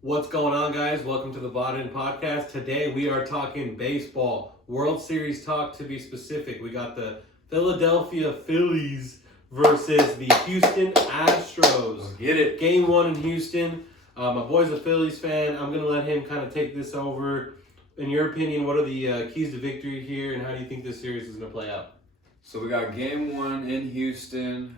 What's going on, guys? Welcome to the Bottom Podcast. Today we are talking baseball, World Series talk to be specific. We got the Philadelphia Phillies versus the Houston Astros. Get it. Game 1 in Houston. My boy's a Phillies fan. I'm going to let him kind of take this over. In your opinion, what are the keys to victory here, and how do you think this series is going to play out? So we got game 1 in Houston.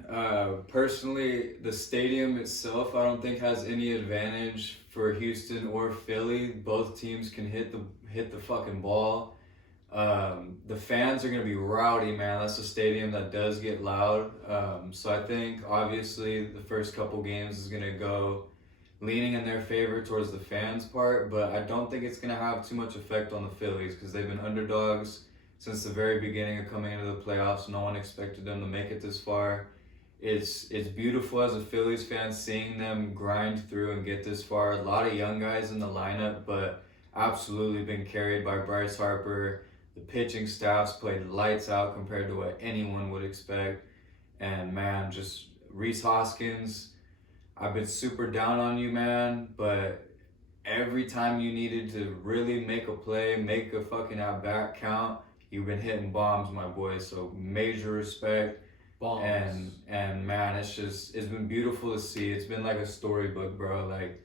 Personally, the stadium itself I don't think has any advantage for Houston or Philly. Both teams can hit the fucking ball. The fans are gonna be rowdy, man. That's a stadium that does get loud. So I think obviously the first couple games is gonna go leaning in their favor towards the fans' part, but I don't think it's gonna have too much effect on the Phillies because they've been underdogs since the very beginning of coming into the playoffs. No one expected them to make it this far. It's beautiful as a Phillies fan seeing them grind through and get this far. A lot of young guys in the lineup, but absolutely been carried by Bryce Harper. The pitching staff's played lights out compared to what anyone would expect. And man, just Rhys Hoskins, I've been super down on you, man, but every time you needed to really make a play, make a fucking at-bat count, you've been hitting bombs, my boy. So major respect. Bombs. And man, it's been beautiful to see. It's been like a storybook, bro. Like,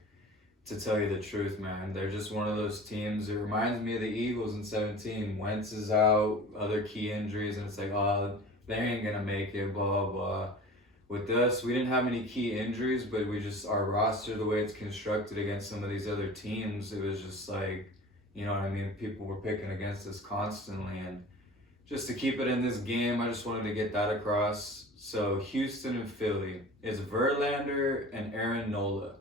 to tell you the truth, man, they're just one of those teams. It reminds me of the Eagles in 17. Wentz is out, other key injuries, and it's like, oh, they ain't gonna make it, blah, blah. With us, we didn't have any key injuries, but our roster, the way it's constructed against some of these other teams, it was just like, you know what I mean? People were picking against us constantly. And just to keep it in this game, I just wanted to get that across. So Houston and Philly. It's Verlander and Aaron Nola.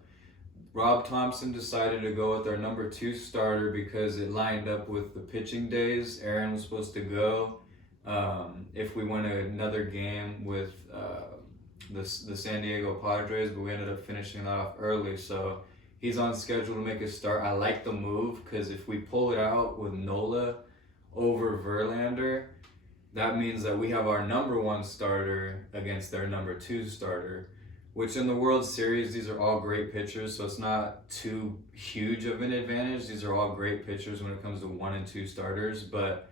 Rob Thompson decided to go with our number 2 starter because it lined up with the pitching days. Aaron was supposed to go if we win another game with the San Diego Padres, but we ended up finishing that off early. So he's on schedule to make a start. I like the move because if we pull it out with Nola over Verlander, that means that we have our number 1 starter against their number 2 starter, which in the World Series, these are all great pitchers, so it's not too huge of an advantage. These are all great pitchers when it comes to 1 and 2 starters, but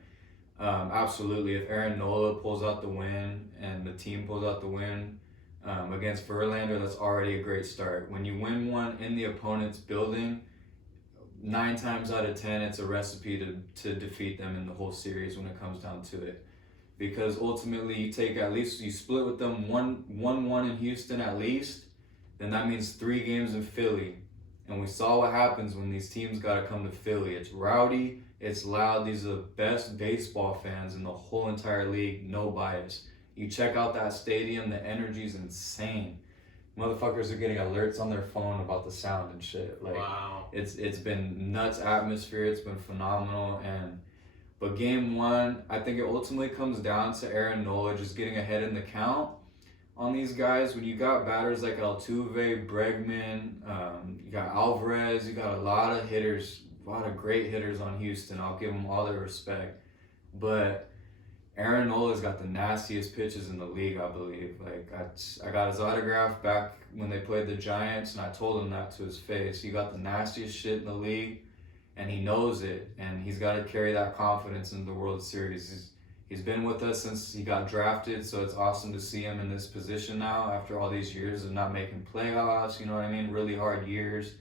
absolutely, if Aaron Nola pulls out the win and the team pulls out the win against Verlander, that's already a great start. When you win one in the opponent's building, 9 times out of 10, it's a recipe to defeat them in the whole series when it comes down to it. Because ultimately, you split with them 1-1 in Houston at least, then that means 3 games in Philly. And we saw what happens when these teams got to come to Philly. It's rowdy, it's loud. These are the best baseball fans in the whole entire league, no bias. You check out that stadium, the energy's insane. Motherfuckers are getting alerts on their phone about the sound and shit. Like, Wow. It's been nuts atmosphere. It's been phenomenal. But game 1, I think it ultimately comes down to Aaron Nola just getting ahead in the count on these guys. When you got batters like Altuve, Bregman, you got Alvarez, you got a lot of hitters, a lot of great hitters on Houston. I'll give them all their respect. But Aaron Nola's got the nastiest pitches in the league, I believe. Like, I got his autograph back when they played the Giants, and I told him that to his face. He got the nastiest shit in the league, and he knows it, and he's got to carry that confidence in the World Series. He's been with us since he got drafted, so it's awesome to see him in this position now after all these years of not making playoffs, you know what I mean? Really hard years.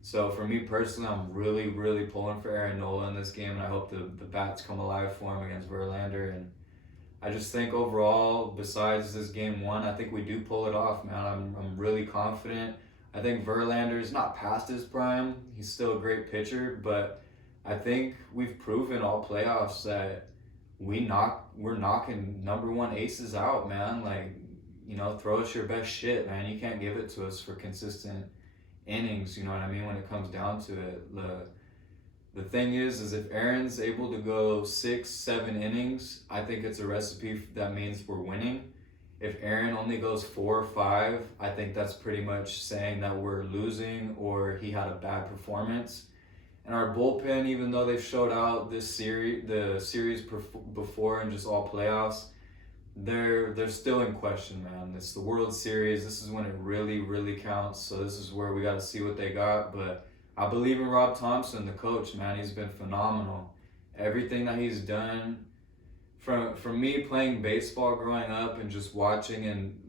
So for me personally, I'm really, really pulling for Aaron Nola in this game, and I hope the bats come alive for him against Verlander. And I just think overall, besides this game 1, I think we do pull it off, man. I'm really confident. I think Verlander's not past his prime. He's still a great pitcher, but I think we've proven all playoffs that we're knocking number 1 aces out, man. Like, you know, throw us your best shit, man. You can't give it to us for consistent innings, you know what I mean, when it comes down to it. The thing is if Aaron's able to go 6-7 innings, I think it's a recipe that means we're winning. If Aaron only goes 4 or 5, I think that's pretty much saying that we're losing or he had a bad performance. And our bullpen, even though they've showed out the series before and just all playoffs, they're still in question, man. It's the World Series. This is when it really, really counts. So this is where we got to see what they got. But I believe in Rob Thompson, the coach, man. He's been phenomenal. Everything that he's done, from me playing baseball growing up and just watching and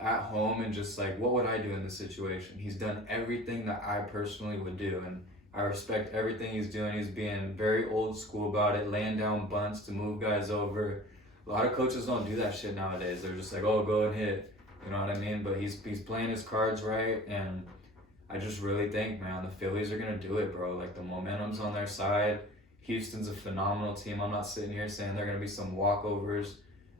at home and just like, what would I do in this situation? He's done everything that I personally would do, and I respect everything he's doing. He's being very old school about it, laying down bunts to move guys over. A lot of coaches don't do that shit nowadays. They're just like, oh, go and hit. You know what I mean? But he's playing his cards right, and I just really think, man, the Phillies are going to do it, bro. Like, the momentum's on their side. Houston's a phenomenal team. I'm not sitting here saying they're going to be some walkovers.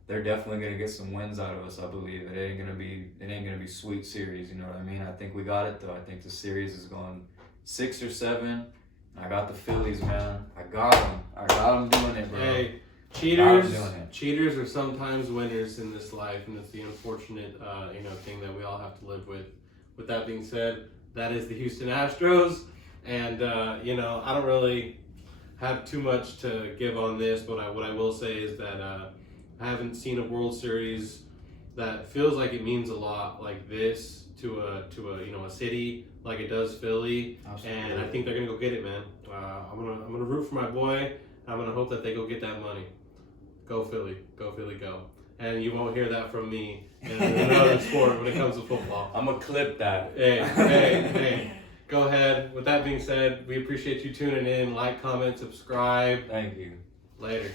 They're definitely going to get some wins out of us, I believe. It ain't going to be sweet series, you know what I mean? I think we got it, though. I think the series is going 6 or 7. I got the Phillies, man. I got them doing it, bro. Hey, cheaters are sometimes winners in this life, and it's the unfortunate, thing that we all have to live with. With that being said, that is the Houston Astros, and I don't really have too much to give on this, but what I will say is that I haven't seen a World Series that feels like it means a lot like this to a city like it does Philly. Absolutely. And I think they're gonna go get it, man. I'm gonna root for my boy. I'm gonna hope that they go get that money. Go Philly, go! And you won't hear that from me in another sport when it comes to football. I'm gonna clip that. Hey. Go ahead. With that being said, we appreciate you tuning in. Like, comment, subscribe. Thank you. Later.